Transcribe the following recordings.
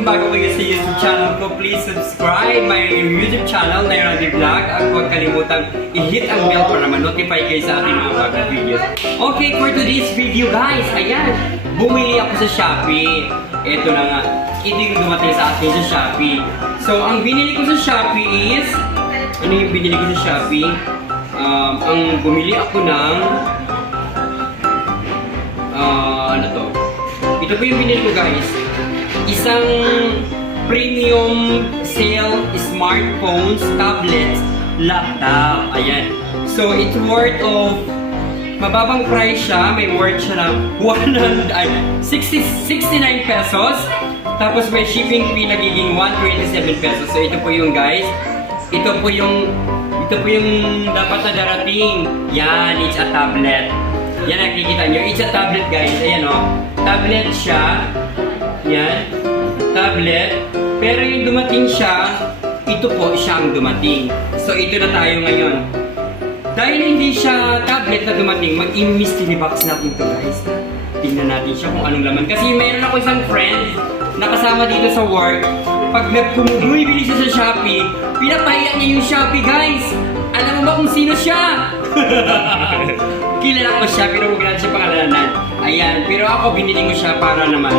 kung bago kayo sa YouTube channel ko, please subscribe my YouTube channel na Randy Vlog at huwag kalimutang i-hit ang bell para ma-notify kayo sa ating mga bagong videos. Okay, for today's video guys, ayan, bumili ako sa Shopee. Ito na nga, ito yung dumating sa akin sa Shopee. So, ang binili ko sa Shopee is, ano yung binili ko sa Shopee? Ang bumili ako ng, ano to? Ito po yung binili ko guys. Isang premium sale smartphones, tablets, laptop. Ayan. So, it's worth of mababang price siya. May worth siya ng 69 pesos. Tapos may shipping fee nagiging 127 pesos. So, ito po yung guys. Ito po yung dapat na darating. Yan, it's a tablet. Yan, nakikita nyo. It's a tablet guys. Ayan o. Tablet siya. Yan. Tablet. Pero yung dumating siya, ito po siya ang dumating. So, ito na tayo ngayon. Dahil hindi siya tablet na dumating, mag-mystery box natin to guys. Tingnan natin siya kung anong laman. Kasi mayroon ako isang friend na kasama dito sa work. Pag bumibili siya sa Shopee, pinapahiya niya yung Shopee guys. Alam mo ba kung sino siya? Kilala ko siya pero huwag natin siya pangalanan. Ayan, pero ako binili ko siya para naman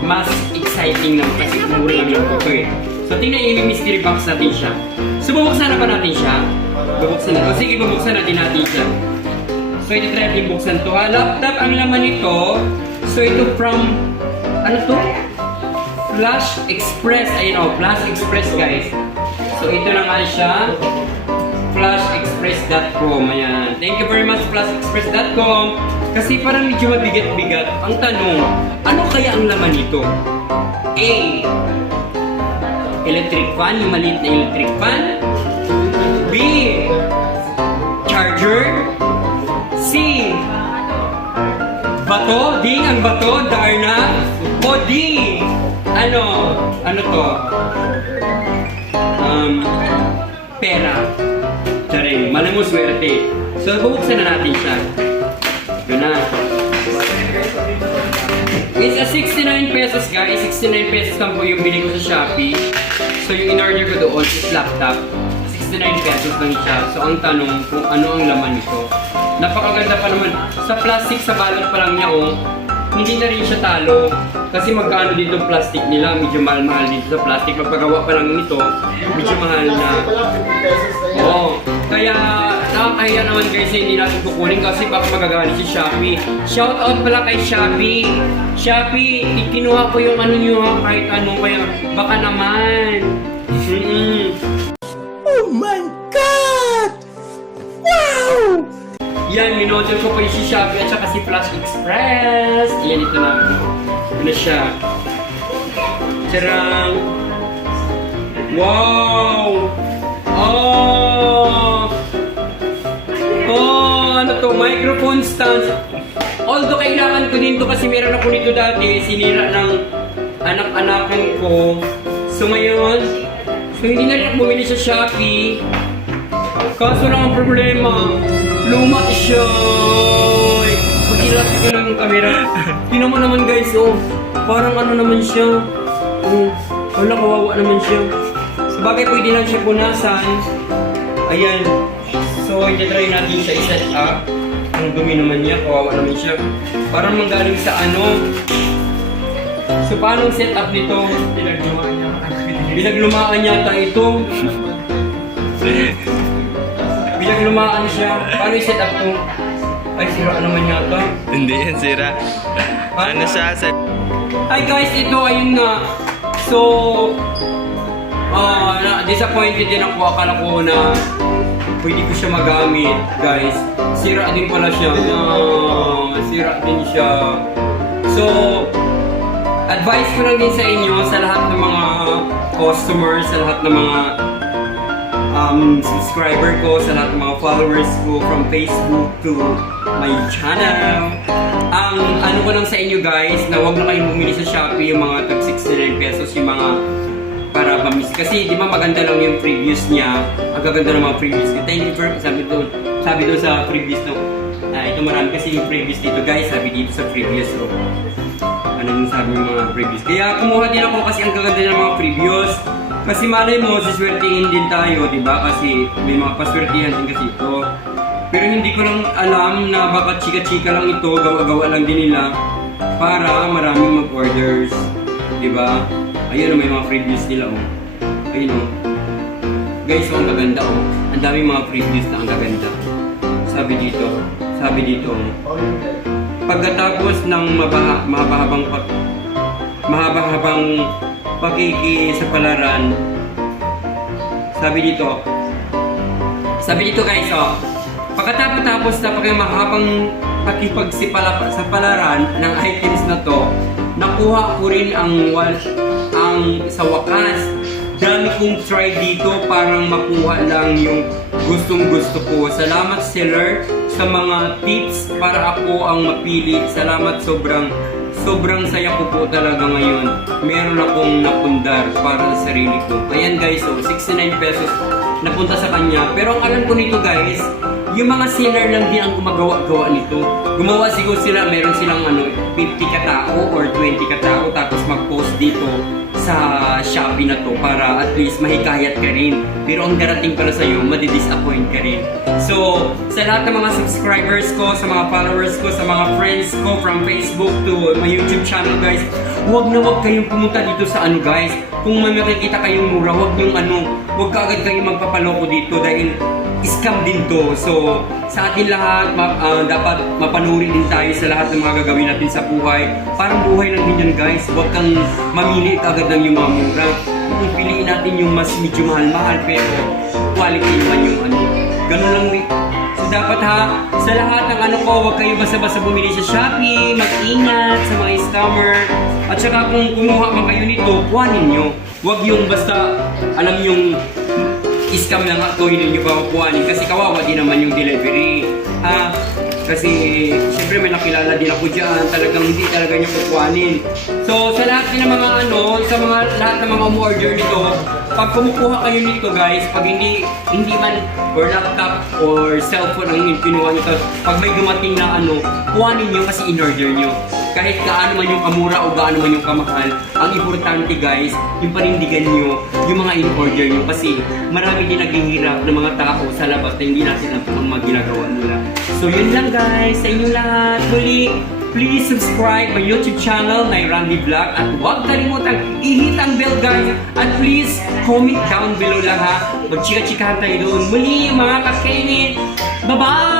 mas exciting naman kasi mura lang yung ito eh. So tingnan yung mystery box natin siya. So bubuksan na ba natin siya? Bubuksan na. O sige, bubuksan natin siya. So ito try natin buksan to ha. Laptop ang laman nito. So ito from, ano to? Flash Express. Ayun o, Flash Express guys. So ito na nga siya. flashexpress.com. Ayan. Thank you very much flashexpress.com. Kasi parang medyo mabigat-bigat. Ang tanong, ano kaya ang laman nito? A. Electric fan, yung maliit na electric fan. B. Charger. C. Bato, ding ang bato, Darna. O D. Ano to? Pera. Charing, malam mo swerte. So, bubuksan na natin siya. Ito na. It's a 69 pesos guys. 69 pesos lang po yung bili ko sa Shopee. So, yung in-order ko doon is laptop. 69 pesos lang siya. So, ang tanong kung ano ang laman nito. Napakaganda pa naman. Sa plastic, sa balot pa lang niya oh. Hindi na rin siya talo. Kasi magkano dito ang plastic nila, medyo mahal-mahal dito sa plastic. Magpagawa pa lang nito, medyo mahal na. Oo. Kaya, nakakahiya naman guys hindi natin kukunin kasi baka magagalit si Shopee. Shoutout pala kay Shopee. Shopee, ikinuha ko yung ano nyo ha, kahit ano kaya baka naman. Oh my God! Wow! Yan, minodel ko pa yung si Shopee at saka si Flash Express. Yan, ito na. Ito na siya. Charang! Wow! Oh! Oh! Ano to? Microphone stand. Although kailangan ko din to kasi meron ako nito dati. Sinira ng anak-anakan ko. So ngayon, hindi na rin ako bumili sa Shopee. Kaso lang ang problema, luma siya. Pag-ilapit ko lang yung camera. Tingnan mo naman guys, oh. Parang ano naman siya. Wala, kawawa naman siya. Sabagay, pwede lang siya punasan. Ayan. So, i-try natin siya i-set up. Ang dumi naman niya, kawawa naman siya. Parang manggaling sa ano. So, paano set up nito? Pinaglumaan yata ito. Pinaglumaan siya. Paano i-set up to? Ay, sira naman yata. Hindi yan sira. Ano siya? Hi guys, ito ayun nga. So, disappointed din ako. Akala ko na pwede ko siya magamit, guys. Sira din pala siya. Sira din siya. So, advice ko lang din sa inyo, sa lahat ng mga customers, sa lahat ng mga subscriber ko, sa lahat ng mga followers ko from Facebook to my channel. Ang ano ko lang sa inyo guys, na huwag na kayong bumili sa Shopee yung mga tag 69 pesos, yung mga para pamis. Kasi di ba maganda lang yung previews niya, ang gaganda ng mga previews niya. Thank you for, sabi doon sa previews no. Ito marami kasi yung previews dito guys, sabi dito sa previews. So, ano yung sabi ng mga previews. Kaya kumuha din ako kasi ang gaganda ng mga previews. Kasi malay mo, siswertihin din tayo, di ba? Kasi may mga paswertihan din kasi ito. Pero hindi ko lang alam na baka chika-chika lang ito, gawa-gawa lang din nila para maraming mag-orders. Di ba? Ayun, may mga previews nila, oh. Ayun, oh. Guys, oh, ang gaganda, oh. Ang daming mga previews na ang gaganda. Sabi dito, oh. Pagkatapos ng mahabang pakikisapalaran, sabi dito guys, oh, pagkatapos na mahabang pakipagsapalaran ng items na to, nakuha ko rin ang sa wakas. Dami kong try dito parang makuha lang yung gustong gusto ko. Salamat seller sa mga tips para ako ang mapili. Salamat, sobrang saya ko po talaga ngayon. Meron akong napundar para sa sarili ko. Ayan guys, so 69 pesos napunta sa kanya. Pero ang alam ko nito guys, yung mga seller lang din ang gumagawa nito. Gumawa siguro sila, meron silang 50 katao or 20 katao tapos mag-post dito sa Shopee na to para at least mahikayat ka rin. Pero ang darating para sa'yo, madidisappoint ka rin. So, sa lahat ng mga subscribers ko, sa mga followers ko, sa mga friends ko from Facebook to my YouTube channel guys, huwag kayong pumunta dito sa guys. Kung may makikita kayong mura, huwag kaagad kayong magpapaloko dito dahil scam din to. So, sa atin lahat, dapat mapanuri din tayo sa lahat ng mga gagawin natin sa buhay. Parang buhay lang din yan guys. Huwag kang mamili agad ng yung mga mura. Kung piliin natin yung mas medyo mahal-mahal pero quality naman yung ganun lang. So, dapat sa lahat ng huwag kayo basta-basta bumili sa Shopee. Mag-ingat sa mga scammer. At saka kung kumuha man kayo nito, kuhanin nyo. Huwag yung basta, alam yung scam lang ito, hindi nyo pa kukuhanin kasi kawawa din naman yung delivery. Kasi siyempre may nakilala din ako dyan, talagang hindi talaga nyo kukuhanin. So sa lahat din ng mga sa lahat ng mga umorder nito, pag kumukuha kayo nito guys, pag hindi man or laptop or cellphone ang pinuha nyo, pag may dumating na kuhanin nyo kasi in-order nyo. Kahit gaano man yung kamura o gaano man yung kamahal, ang importante guys, yung panindigan nyo, yung mga in-order nyo kasi marami din naghihirap ng mga tao sa labas na hindi natin alam ang mga ginagawa nila. So yun lang guys, sa inyo lahat. Muli, please subscribe my YouTube channel, my Randy Vlog, at huwag kalimutan i-hit ang bell guys, at please comment down below lang Magchika-chikahan tayo doon. Muli mga kakenit, bye-bye!